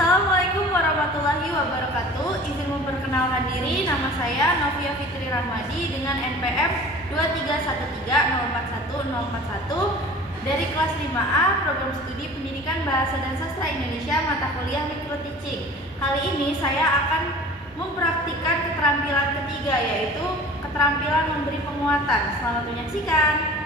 Assalamualaikum warahmatullahi wabarakatuh. Izin memperkenalkan diri, nama saya Novia Fitri Rahmadi dengan NPM 2313041 dari kelas 5A Program Studi Pendidikan Bahasa dan Sastra Indonesia mata kuliah Micro Teaching. Kali ini saya akan mempraktikkan keterampilan ketiga, yaitu keterampilan memberi penguatan. Selamat menyaksikan.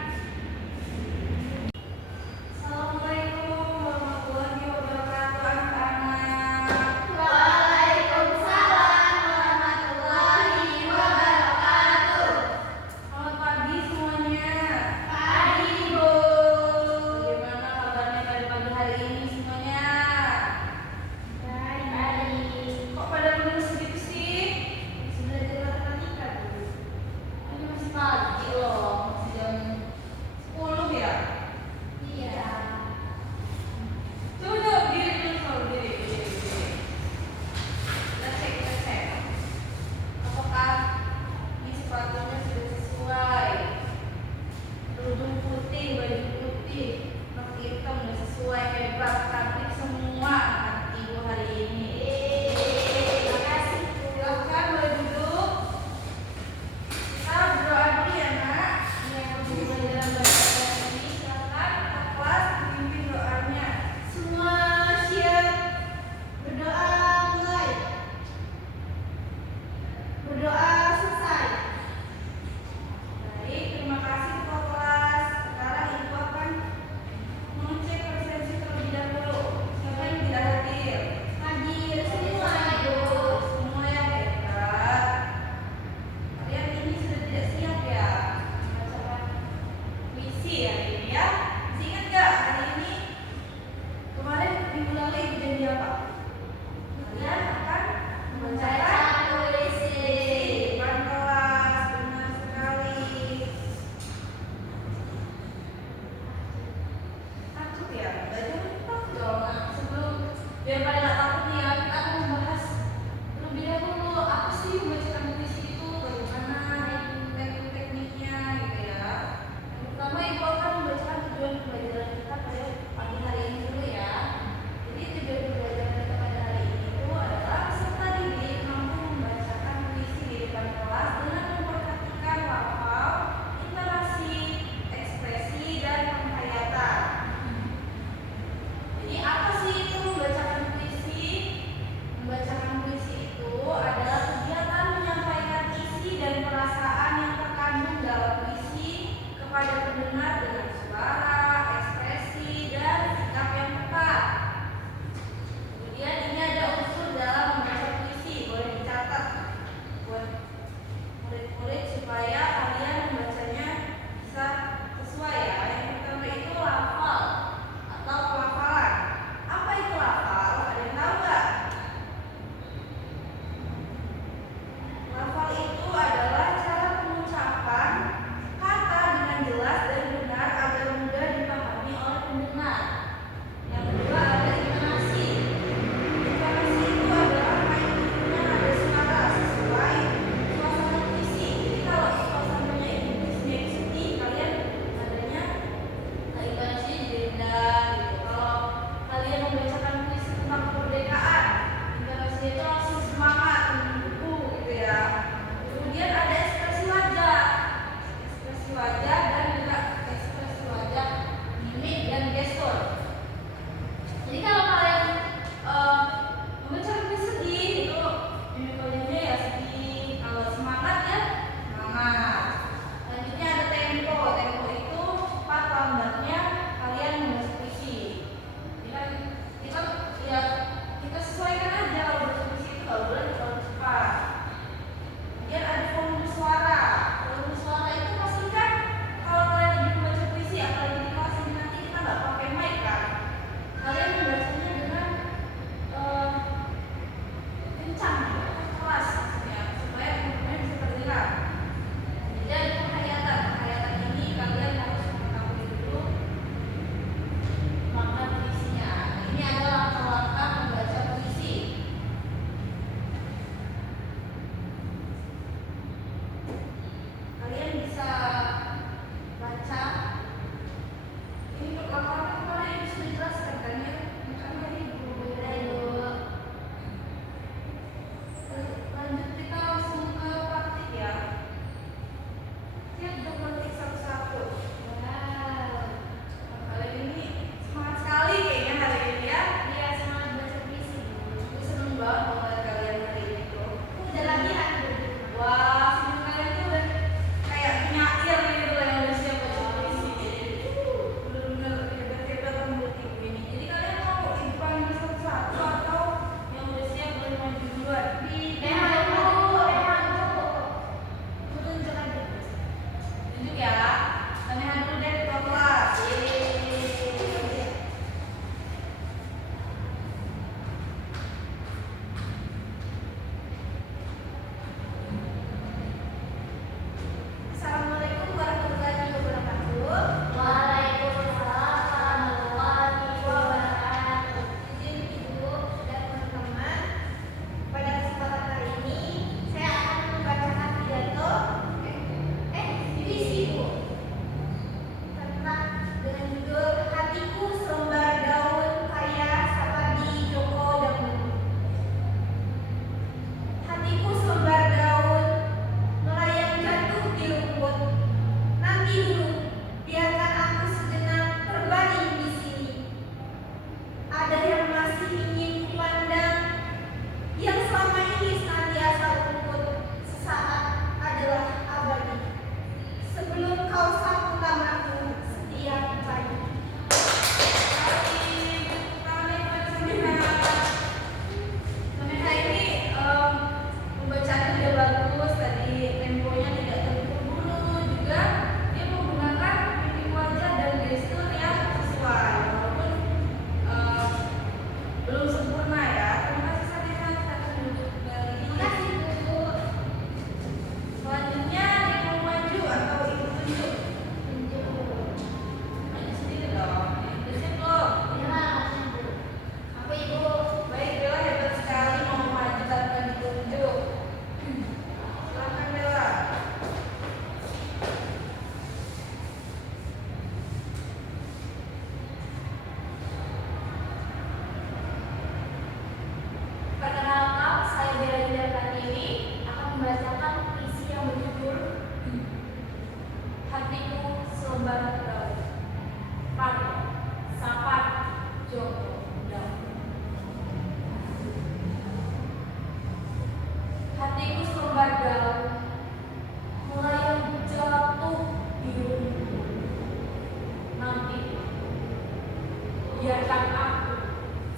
biarkan aku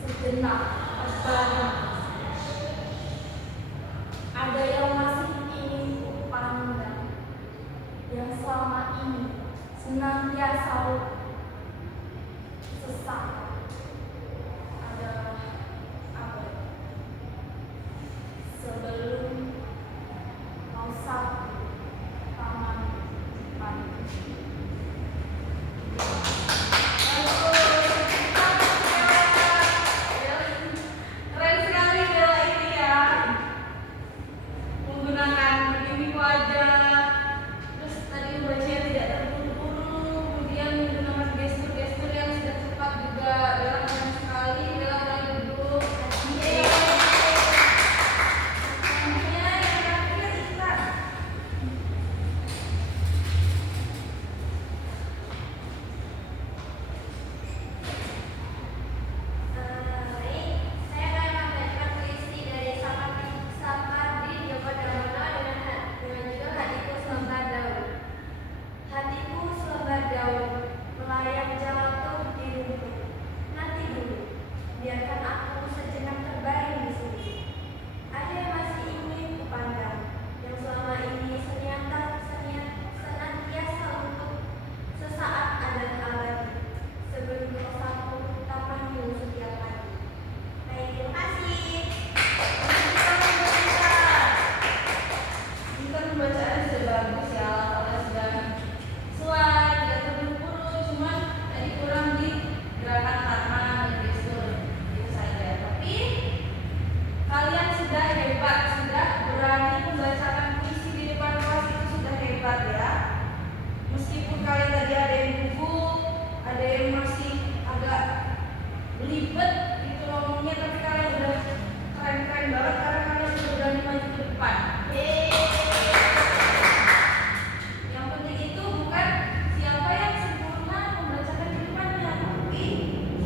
sejenak terbayang. Ada yang masih ingin ku pandang, yang selama ini senantiasa sesak adalah abad. Sebelum kau sapu tangan depanku. Keren sekali Bella ini ya, menggunakan mimik wajah, terus tadi bacanya tidak terburu-buru, kemudian menggunakan gestur-gestur yang sudah cepat juga. Bella keren sekali. Bella mulai duduk. Selanjutnya yang terakhir Intan. Baik, saya akan membacakan puisi dari Sapardi Djoko Damono dengan judul Hatiku Selembar Daun. Hatiku selembar daun, melayang jatuh di rumput. Nanti dulu, biarkan aku sejenak terbaring di sini. Ada yang masih ingin kupandang, yang selama ini senantiasa untuk sesaat ada abadi. Sebelum kau sapu tamanmu setiap pagi. Baik, terima kasih. Intan pembacaannya sudah bagus ya, kalau sudah sesuai, tidak terburu-buru, cuman tadi kurang di gerakan tangan dan gestur itu saja. Tapi kalian sudah hebat, sudah berani membacakan puisi di depan kelas, itu sudah hebat ya. Meskipun kalian tadi ada yang gugup, ada yang masih agak belibet gitu ngomongnya, tapi kalian udah keren-keren banget karena kalian sudah berani maju ke depan. Yang penting itu bukan siapa yang sempurna membacakan di depannya, tapi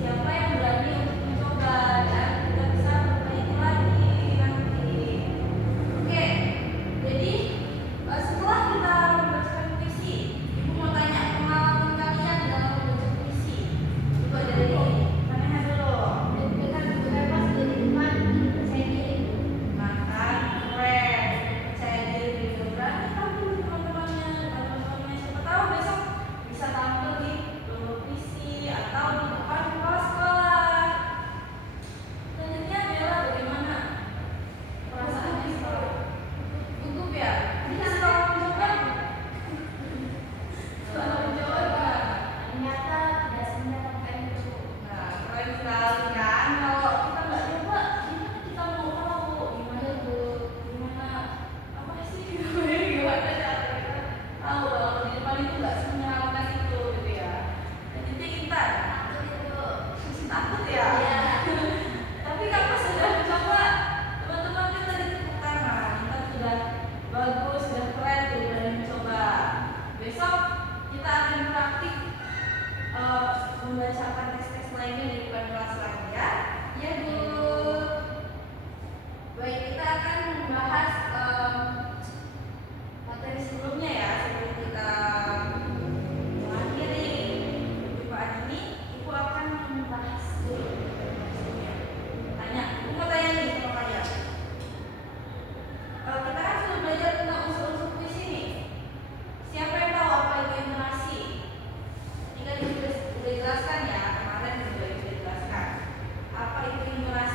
siapa yang berani untuk mencoba dan kita bisa memperbaiki lagi nanti. Oke, jadi setelah kita membacakan puisi, Ibu mau tanya pengalaman kalian dalam membaca puisi. Coba dari mana dulu? Dengan beberapa sudah di depan, percaya diri. Nah kan, keren, percaya diri, berani tampil di teman-temannya, siapa tahu besok bisa tampil di lomba puisi atau di depan kepala sekolah. Selanjutnya Bella bagaimana perasaannya setelah gugup ya? Bisa setelah mencoba? Setelah mencoba, Ternyata tidak semenyenangkan itu. nah keren sekali kan? Kalau kita nggak coba, gimana kita mau tahu gimana itu, gimana apa sih gimana cara kita tahu kalau di depan itu nggak semenyenangkan itu gitu ya. Jadi Intan, Takut itu. takut ya? Iya. Tapi kamu sudah mencoba, teman-teman kan tadi tepuk tangan, Intan sudah bagus, sudah keren tuh berani mencoba. Besok kita akan praktik membacakan tes-tes lainnya di depan kelas lagi ya. Ya Bu. Baik, kita akan membahas materi sebelumnya ya, sebelum kita mengakhiri perjumpaan ini. Ibu akan membahas dulu. Tanya, Ibu mau tanya nih sama kalian. Kita kan sudah belajar tentang unsur-unsur puisi nih. Siapa yang tahu apa itu intonasi? Ini kan sudah dijelaskan ya, kemarin juga sudah dijelaskan. Apa itu intonasi?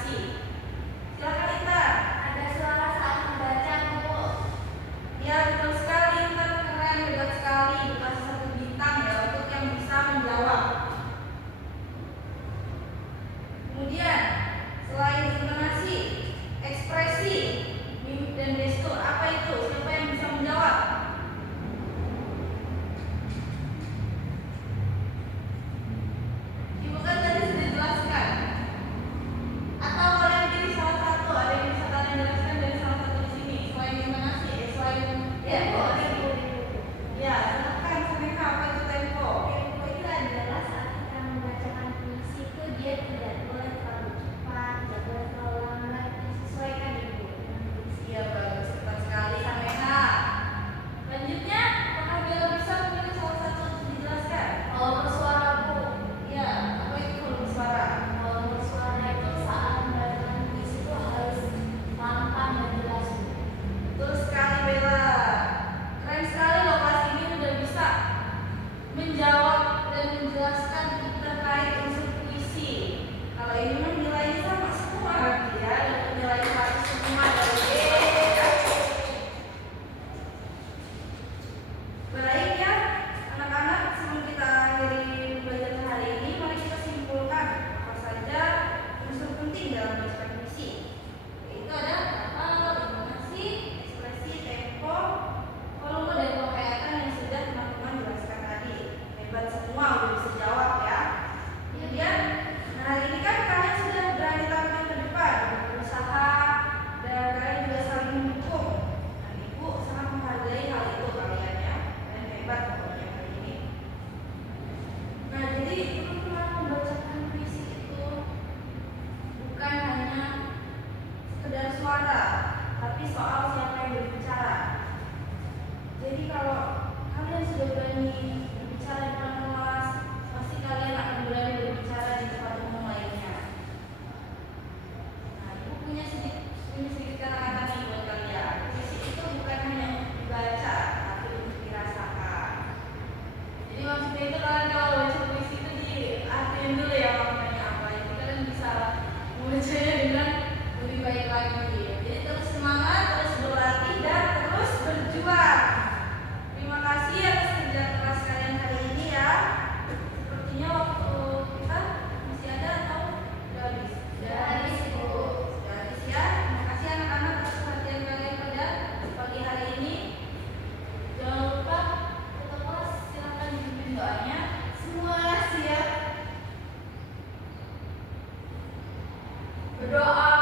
Berdoa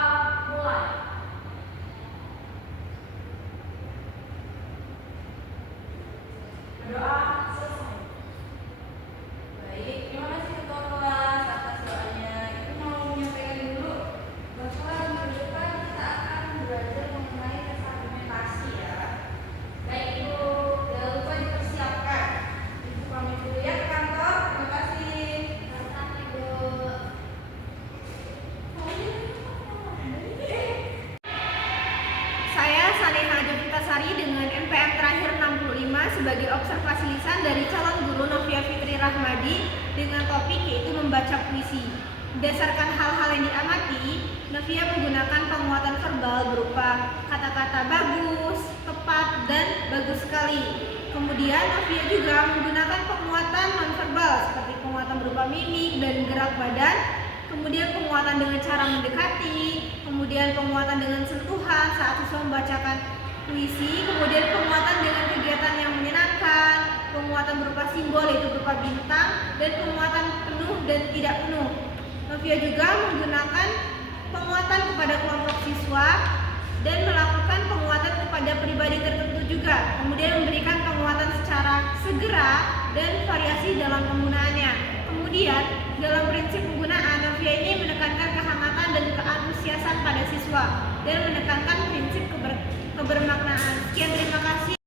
mulai. Berdoa selesai. Baik, terima kasih ketua kelas atas doanya. Kita mau menyampaikan dulu bahwa minggu depan kita akan belajar mengenai tes argumentasi ya. Baik Ibu, jangan lupa dipersiapkan. Ibu pamit dulu ya ke kantor. Terima kasih. Selamat Ibu. Saya Saleha Jovitasari dengan NPM terakhir 65 sebagai observasi lisan dari calon guru Novia Fitri Rahmadi dengan topik yaitu membaca puisi. Berdasarkan hal-hal yang diamati, Novia menggunakan penguatan verbal berupa kata-kata bagus, tepat, dan bagus sekali. Kemudian Novia juga menggunakan penguatan nonverbal seperti penguatan berupa mimik dan gerak badan, kemudian penguatan dengan cara mendekati, kemudian penguatan dengan sentuhan saat siswa membacakan puisi, kemudian penguatan dengan kegiatan yang menyenangkan, penguatan berupa simbol yaitu berupa bintang, dan penguatan penuh dan tidak penuh. Novia juga menggunakan penguatan kepada kelompok siswa dan melakukan penguatan kepada pribadi tertentu juga, kemudian memberikan penguatan secara segera dan variasi dalam penggunaannya. Kemudian dalam prinsip penggunaan, Novia ini menekankan kehangatan dan keantusiasan pada siswa dan menekankan prinsip kebermaknaan. Sekian, terima kasih.